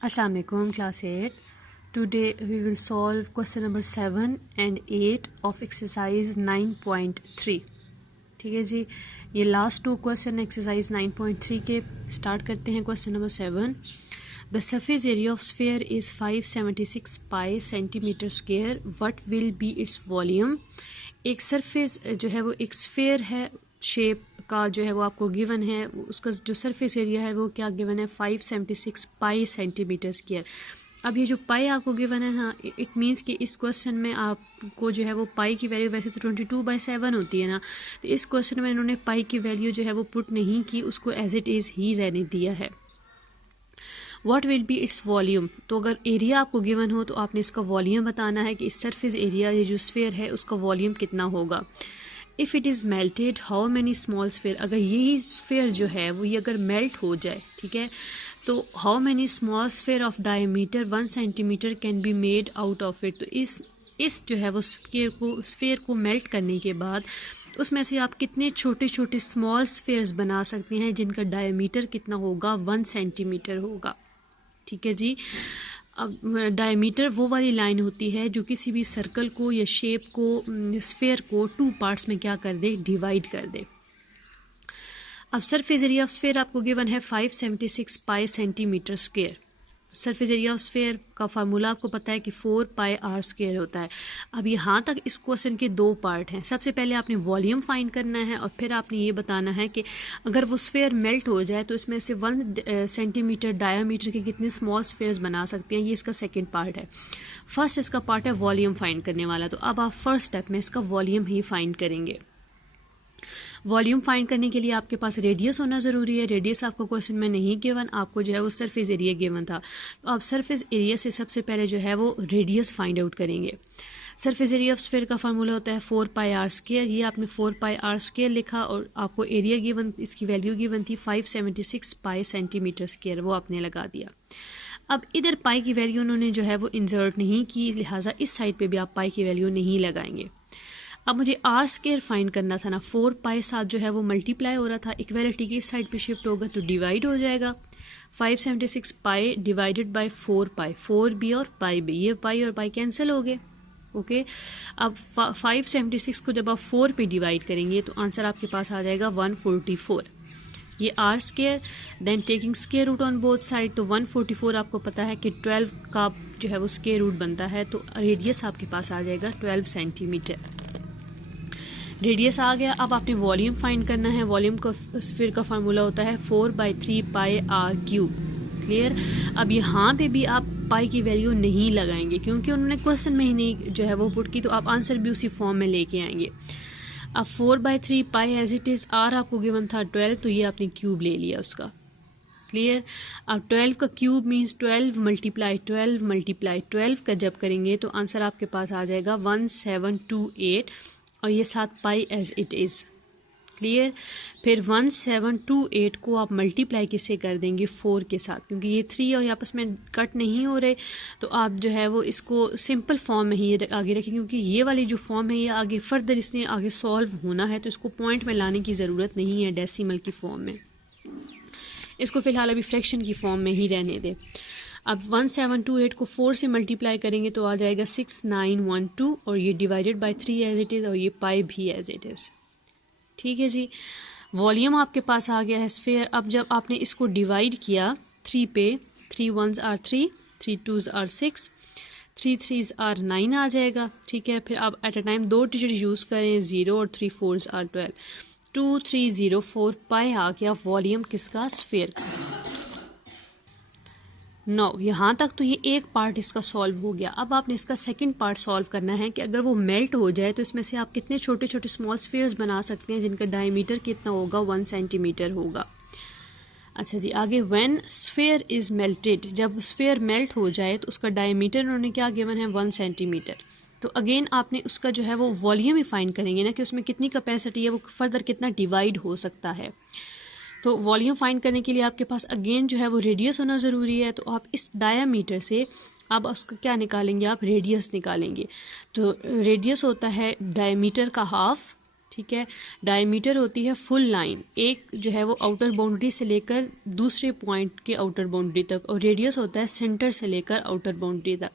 Assalamu alaikum class 8. Today we will solve question number 7 and 8 of exercise 9.3. ठीक है जी, ये last to question exercise 9.3 के start करते हैं. Question number 7. The surface area of sphere is 576 pi centimetre square. What will be its volume. एक surface जो है वो एक स्फीयर है शेप का जो है वो आपको गिवन है, उसका जो सरफेस एरिया है वो क्या गिवन है 576 पाई सेंटीमीटर स्क्वायर. अब ये जो पाई आपको गिवन है, हाँ, इट मीन्स कि इस क्वेश्चन में आपको जो है वो पाई की वैल्यू वैसे तो 22/7 होती है ना, तो इस क्वेश्चन में इन्होंने पाई की वैल्यू जो है वो पुट नहीं की, उसको एज इट इज़ ही रहने दिया है. What will be its volume. तो अगर एरिया आपको गिवन हो तो आपने इसका वॉल्यूम बताना है कि इस सरफेस एरिया ये जो स्फीयर है उसका वॉल्यूम कितना होगा. If it is melted how many small sphere. अगर यही स्फीयर जो है वो ये अगर मेल्ट हो जाए, ठीक है, तो how many small sphere of diameter 1 centimetre can be made out of it. तो इस जो है वो स्फीयर को मेल्ट करने के बाद उसमें से आप कितने छोटे छोटे स्मॉल स्फीयर्स बना सकते हैं जिनका डायमीटर कितना होगा 1 सेंटीमीटर होगा. ठीक है जी. अब डायमीटर वो वाली लाइन होती है जो किसी भी सर्कल को या शेप को, स्फीयर को 2 पार्ट्स में क्या कर दे, डिवाइड कर दे. अब सरफेस एरिया ऑफ स्फीयर आपको गिवन है 576 पाई centimetre square. Surface area of sphere का फार्मूला आपको पता है कि 4 पाई आर स्क्वायर होता है. अब यहाँ तक इस क्वेश्चन के 2 पार्ट हैं. सबसे पहले आपने वॉल्यूम फाइंड करना है और फिर आपने ये बताना है कि अगर वो स्फीयर मेल्ट हो जाए तो इसमें से 1 सेंटीमीटर डायामीटर के कितने स्मॉल स्फीयर्स बना सकते हैं. ये इसका सेकेंड पार्ट है. फर्स्ट इसका पार्ट है वॉल्यूम फाइंड करने वाला. तो अब आप फर्स्ट स्टेप में इसका वॉल्यूम ही फाइंड करेंगे. वॉल्यूम फाइंड करने के लिए आपके पास रेडियस होना ज़रूरी है. रेडियस आपको क्वेश्चन में नहीं गिवन, आपको जो है वो सरफेस एरिया गिवन था. तो आप सरफेस एरिया से सबसे पहले जो है वो रेडियस फाइंड आउट करेंगे. सरफेस एरिया ऑफ स्फीयर का फार्मूला होता है 4 पाई आर स्क्वायर. ये आपने 4 पाई आर स्क्वायर लिखा और आपको एरिया गिवन, इसकी वैल्यू गिवन थी 576 पाई सेंटीमीटर स्क्वायर, वो आपने लगा दिया. अब इधर पाई की वैल्यू उन्होंने जो है वो इंसर्ट नहीं की, लिहाजा इस साइड पे भी आप पाई की वैल्यू नहीं लगाएंगे. अब मुझे आर स्क्वायर फाइंड करना था ना, 4 पाई साथ जो है वो मल्टीप्लाई हो रहा था, इक्वालिटी की इस साइड पे शिफ्ट होगा तो डिवाइड हो जाएगा. 576 पाई डिवाइडेड बाय 4 पाई, 4 भी और पाई भी, ये पाई और पाई कैंसिल हो गए. ओके. अब 576 को जब आप 4 पे डिवाइड करेंगे तो आंसर आपके पास आ जाएगा 144. ये are square, then taking square root on both side, तो 144 आपको पता है कि 12 का जो है वो स्क्वायर रूट बनता है, तो रेडियस आपके पास आ जाएगा 12 सेंटीमीटर. रेडियस आ गया. अब आपने वॉल्यूम फाइंड करना है. वॉल्यूम का स्फीयर का फार्मूला होता है 4/3 पाई आर क्यूब. क्लियर. अब यहाँ पे भी आप पाई की वैल्यू नहीं लगाएंगे क्योंकि उन्होंने क्वेश्चन में ही नहीं जो है वो पुट की, तो आप आंसर भी उसी फॉर्म में लेके आएंगे. अब 4/3 pi as it is, are आपको गिवन था 12, तो ये आपने क्यूब ले लिया उसका. क्लियर. अब 12 का क्यूब मीन्स 12 मल्टीप्लाई 12 का जब करेंगे तो आंसर आपके पास आ जाएगा 1728 और ये 7 पाई एज इट इज़. क्लियर. फिर 1728 को आप मल्टीप्लाई किससे कर देंगे, 4 के साथ, क्योंकि ये 3 और आपस में कट नहीं हो रहे, तो आप जो है वो इसको सिंपल फॉर्म में ही आगे रखें, क्योंकि ये वाली जो फॉर्म है ये आगे फर्दर इसने आगे सॉल्व होना है, तो इसको पॉइंट में लाने की ज़रूरत नहीं है डेसिमल की फॉर्म में. इसको फ़िलहाल अभी फ्रैक्शन की फॉर्म में ही रहने दें. अब 1728 को 4 से मल्टीप्लाई करेंगे तो आ जाएगा 6912 और ये divided by 3 as it is और ये पाई भी एज इट इज़. ठीक है जी. वॉल्यूम आपके पास आ गया है स्फीयर. अब जब आपने इसको डिवाइड किया 3 पे, 3 1s are 3, 3 2s are 6, 3 3s are 9 आ जाएगा. ठीक है. फिर आप at a time 2 digit use करें, 0 और 3 4s are 12, 2304 पाई आ गया वॉल्यूम किसका, स्फीयर का. नो, यहाँ तक तो ये एक पार्ट इसका सॉल्व हो गया. अब आपने इसका सेकंड पार्ट सॉल्व करना है कि अगर वो मेल्ट हो जाए तो इसमें से आप कितने छोटे छोटे स्मॉल स्फीयर्स बना सकते हैं जिनका डायमीटर कितना होगा, 1 सेंटीमीटर होगा. अच्छा जी, आगे व्हेन स्फीयर इज़ मेल्टेड, जब स्फीयर मेल्ट हो जाए तो उसका डायमीटर उन्होंने क्या गिवन है, 1 सेंटीमीटर. तो अगेन आपने उसका जो है वो वॉल्यूम ही फाइंड करेंगे ना कि उसमें कितनी कैपेसिटी है, वो फर्दर कितना डिवाइड हो सकता है. तो वॉल्यूम फाइंड करने के लिए आपके पास अगेन जो है वो रेडियस होना ज़रूरी है. तो आप इस डायामीटर से आप उसका क्या निकालेंगे, आप रेडियस निकालेंगे. तो रेडियस होता है डायमीटर का हाफ. ठीक है। डायमीटर होती है फुल लाइन, एक जो है वो आउटर बाउंड्री से लेकर दूसरे पॉइंट के आउटर बाउंड्री तक, और रेडियस होता है सेंटर से लेकर आउटर बाउंड्री तक।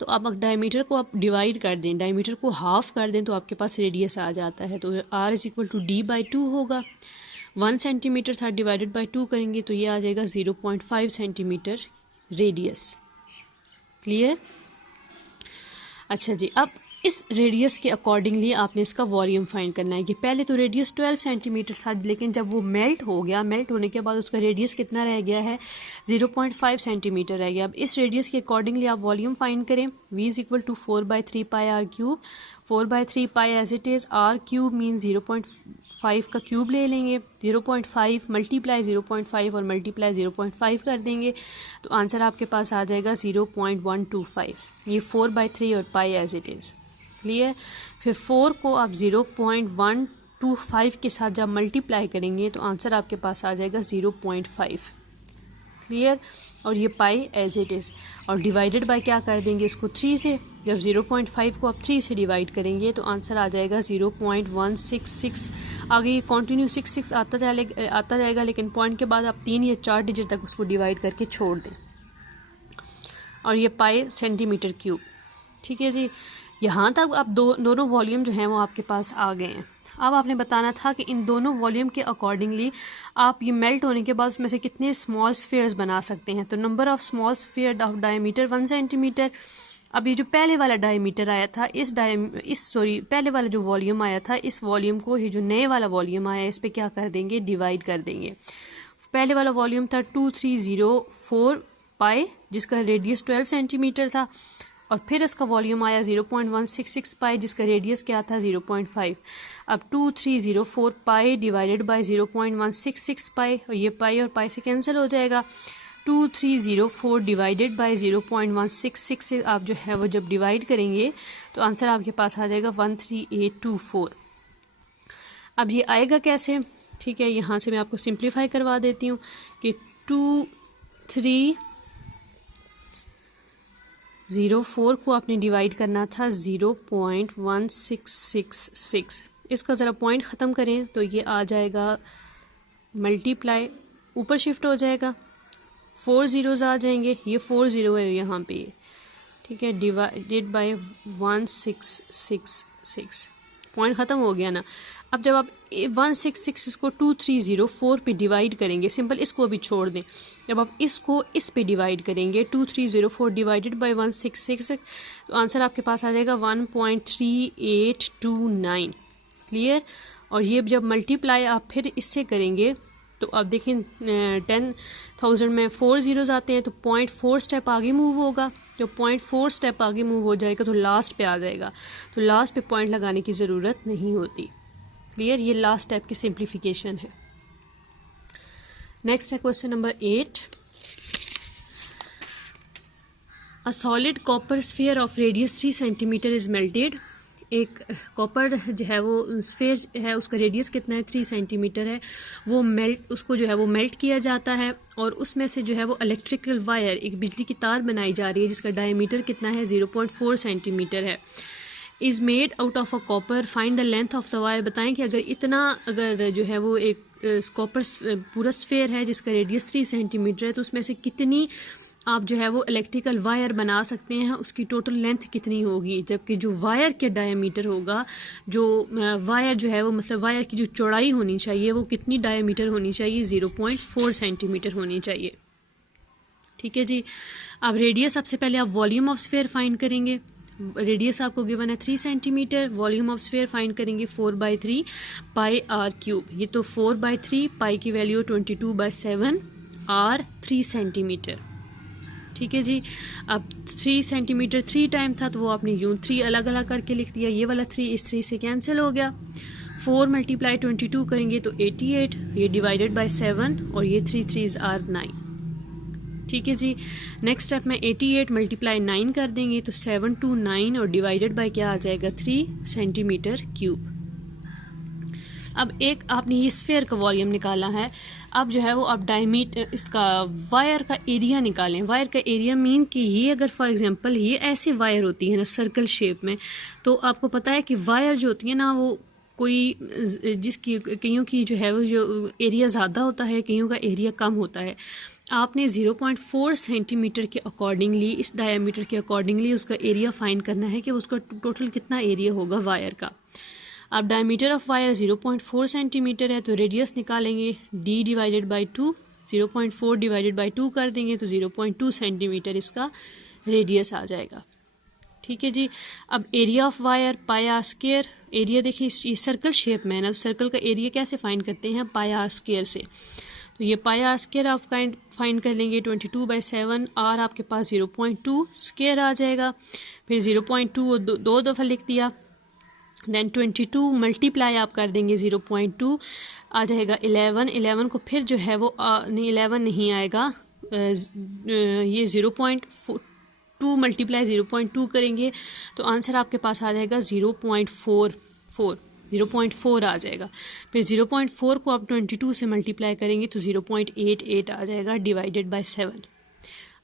तो आप डायमीटर को आप डिवाइड कर दें, डायमीटर को हाफ कर दें तो आपके पास रेडियस आ जाता है। तो r is equal to d/2 होगा। 1 सेंटीमीटर था, डिवाइडेड बाय 2 करेंगे तो ये आ जाएगा 0.5 सेंटीमीटर रेडियस। क्लियर? अच्छा जी, अब इस रेडियस के अकॉर्डिंगली आपने इसका वॉल्यूम फाइंड करना है कि पहले तो रेडियस 12 सेंटीमीटर था, लेकिन जब वो मेल्ट हो गया, मेल्ट होने के बाद उसका रेडियस कितना रह गया है, 0.5 सेंटीमीटर रह गया। अब इस रेडियस के अकॉर्डिंगली आप वॉल्यूम फाइंड करें। v is equal to 4/3 pi r cube, 4/3 pi as it is, r cube mean 0.5 का क्यूब ले लेंगे, 0.5 मल्टीप्लाई 0.5 और मल्टीप्लाई 0.5 कर देंगे तो आंसर आपके पास आ जाएगा 0.125। ये 4/3 और पाई एज इट इज़। क्लियर? फिर 4 को आप 0.125 के साथ जब मल्टीप्लाई करेंगे तो आंसर आपके पास आ जाएगा 0.5। क्लियर? और ये पाई एज इट इज़, और डिवाइडेड बाय क्या कर देंगे इसको 3 से। जब 0.5 को आप 3 से डिवाइड करेंगे तो आंसर आ जाएगा 0.166। आगे ये कंटिन्यू 66 आता जाएगा, लेकिन पॉइंट के बाद आप 3 या 4 डिजिट तक उसको डिवाइड करके छोड़ दें। और ये पाई सेंटीमीटर क्यूब। ठीक है जी, यहाँ तक अब दोनों वॉल्यूम जो हैं वो आपके पास आ गए हैं। अब आपने बताना था कि इन दोनों वॉल्यूम के अकॉर्डिंगली आप ये मेल्ट होने के बाद उसमें से कितने स्मॉल स्फीयर्स बना सकते हैं। तो number of small sphere of diameter 1 centimetre. अब ये जो पहले वाला डायमीटर आया था, पहले वाला जो वॉल्यूम आया था, इस वॉल्यूम को ये जो नए वाला वॉल्यूम आया इस पर क्या कर देंगे, डिवाइड कर देंगे। पहले वाला वॉल्यूम था 2304 पाई, जिसका रेडियस 12 सेंटीमीटर था, और फिर इसका वॉल्यूम आया 0.166 पाई, जिसका रेडियस क्या था 0.5। अब 2304 पाई डिवाइडेड बाय 0.166 पाई, और ये पाई और पाई से कैंसिल हो जाएगा। 2304 डिवाइडेड बाय 0.166 से आप जो है वो जब डिवाइड करेंगे तो आंसर आपके पास आ जाएगा 13824। अब ये आएगा कैसे? ठीक है, यहाँ से मैं आपको सिंप्लीफाई करवा देती हूँ कि 2304 को आपने डिवाइड करना था 0.1666। इसका ज़रा पॉइंट ख़त्म करें तो ये आ जाएगा मल्टीप्लाई, ऊपर शिफ्ट हो जाएगा, 4 ज़ीरोज़ आ जाएंगे, ये 4 ज़ीरो है यहाँ पे ये। ठीक है, डिवाइडेड बाय 1666, पॉइंट ख़त्म हो गया ना। अब जब आप 166 को 2304 पे डिवाइड करेंगे, सिंपल इसको भी छोड़ दें, जब आप इसको इस पे डिवाइड करेंगे 2304 डिवाइडेड बाय 166 तो आंसर आपके पास आ जाएगा 1.3829। क्लियर? और ये जब मल्टीप्लाई आप फिर इससे करेंगे तो अब देखें 10,000 में 4 ज़ीरोज़ आते हैं तो 0.4 स्टेप आगे मूव होगा। जब 0.4 स्टेप आगे मूव हो जाएगा तो लास्ट पे आ जाएगा, तो लास्ट पे पॉइंट लगाने की ज़रूरत नहीं होती। क्लियर? ये लास्ट स्टेप की सिंप्लीफिकेशन है। नेक्स्ट है question number 8। A solid copper sphere of radius 3 centimetre is melted. एक कॉपर जो है वो स्फीयर है, उसका रेडियस कितना है, 3 सेंटीमीटर है, उसको जो है वो मेल्ट किया जाता है, और उसमें से जो है वो इलेक्ट्रिकल वायर, एक बिजली की तार बनाई जा रही है जिसका डायमीटर कितना है, 0.4 सेंटीमीटर है। Is made out of a copper, find the length of the wire. बताएं कि अगर जो है वो एक कॉपर पूरा स्फीयर है जिसका रेडियस 3 सेंटीमीटर है तो उसमें से कितनी आप जो है वो इलेक्ट्रिकल वायर बना सकते हैं, उसकी टोटल लेंथ कितनी होगी। जबकि जो वायर के डायमीटर होगा, जो वायर जो है वो मतलब वायर की जो चौड़ाई होनी चाहिए वो कितनी डायमीटर होनी चाहिए, 0.4 सेंटीमीटर होनी चाहिए। ठीक है जी। अब रेडियस सबसे पहले आप वॉल्यूम ऑफ स्फीयर फाइंड करेंगे। रेडियस आपको गिवन है 3 centimetre, volume of sphere find करेंगे 4/3 पाई r क्यूब। ये तो 4/3 पाई की वैल्यू 22/7 r 3 सेंटीमीटर। ठीक है जी। अब 3 सेंटीमीटर 3 टाइम था तो वो आपने यूं 3 अलग अलग करके लिख दिया, ये वाला 3 इस 3 से कैंसिल हो गया। 4 मल्टीप्लाई 22 करेंगे तो 88, ये डिवाइडेड बाय 7 और ये 3 3s are 9। ठीक है जी। नेक्स्ट स्टेप में 88 मल्टीप्लाई 9 कर देंगे तो 7 to 9 और डिवाइडेड बाय क्या आ जाएगा, 3 सेंटीमीटर क्यूब। अब एक आपने ये स्फीयर का वॉल्यूम निकाला है, अब जो है वो आप डायमीटर इसका वायर का एरिया निकालें। वायर का एरिया मीन कि ये अगर फॉर एग्जांपल ये ऐसी वायर होती है ना सर्कल शेप में, तो आपको पता है कि वायर जो होती है ना वो कोई जिसकी कईयों की जो है वो जो एरिया ज़्यादा होता है, कईयों का एरिया कम होता है, आपने 0.4 सेंटीमीटर के अकॉर्डिंगली, इस डायमीटर के अकॉर्डिंगली उसका एरिया फाइंड करना है कि उसका टोटल कितना एरिया होगा वायर का। अब डायमीटर ऑफ वायर 0.4 सेंटीमीटर है तो रेडियस निकालेंगे d divided by 2, 0.4 divided by 2 कर देंगे तो 0.2 सेंटीमीटर इसका रेडियस आ जाएगा। ठीक है जी। अब area of wire pi r square, area देखिए ये सर्कल शेप में है ना, सर्कल का एरिया कैसे फाइंड करते हैं, पाई आर स्क्वायर से। तो ये पाई आर स्क्वायर आप फाइंड कर लेंगे 22/7, आर आपके पास 0.2 स्क्वायर आ जाएगा। फिर 0.2 दो दफ़ा लिख दिया, देन 22 मल्टीप्लाई आप कर देंगे 0.2 आ जाएगा 11 को फिर जो है वो नहीं 11 नहीं आएगा, ये 0.2 मल्टीप्लाई 0.2 करेंगे तो आंसर आपके पास आ जाएगा 0.4 आ जाएगा। फिर 0.4 को आप 22 से मल्टीप्लाई करेंगे तो 0.88 आ जाएगा डिवाइडेड बाय 7।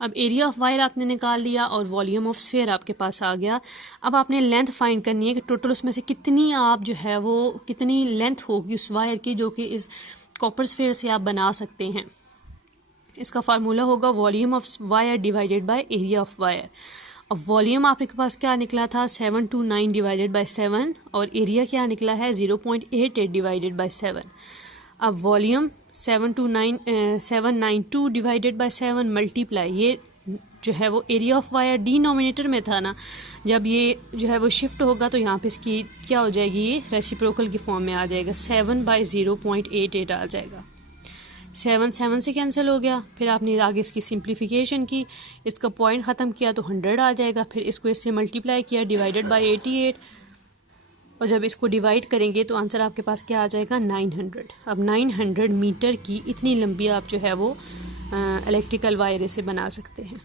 अब एरिया ऑफ वायर आपने निकाल लिया और वॉल्यूम ऑफ स्फीयर आपके पास आ गया। अब आपने लेंथ फाइंड करनी है कि टोटल उसमें से कितनी आप जो है वो कितनी लेंथ होगी उस वायर की जो कि इस कॉपर स्फीयर से आप बना सकते हैं। इसका फार्मूला होगा volume of wire divided by area of wire. अब वॉल्यूम आपके पास क्या निकला था 729 डिवाइडेड बाय 7 और एरिया क्या निकला है 0.88 डिवाइडेड बाय 7। अब वॉल्यूम 792 डिवाइडेड बाय 7 मल्टीप्लाई, ये जो है वो एरिया ऑफ वायर डिनोमिनेटर में था ना, जब ये जो है वो शिफ्ट होगा तो यहाँ पे इसकी क्या हो जाएगी, ये रेसिप्रोकल की फॉर्म में आ जाएगा, 7/0.88 आ जाएगा। 7 से कैंसिल हो गया। फिर आपने आगे इसकी सिंप्लीफिकेशन की, इसका पॉइंट ख़त्म किया तो 100 आ जाएगा। फिर इसको इससे मल्टीप्लाई किया डिवाइडेड बाय 88 और जब इसको डिवाइड करेंगे तो आंसर आपके पास क्या आ जाएगा 900। अब 900 मीटर की इतनी लंबी आप जो है वो इलेक्ट्रिकल वायर से बना सकते हैं।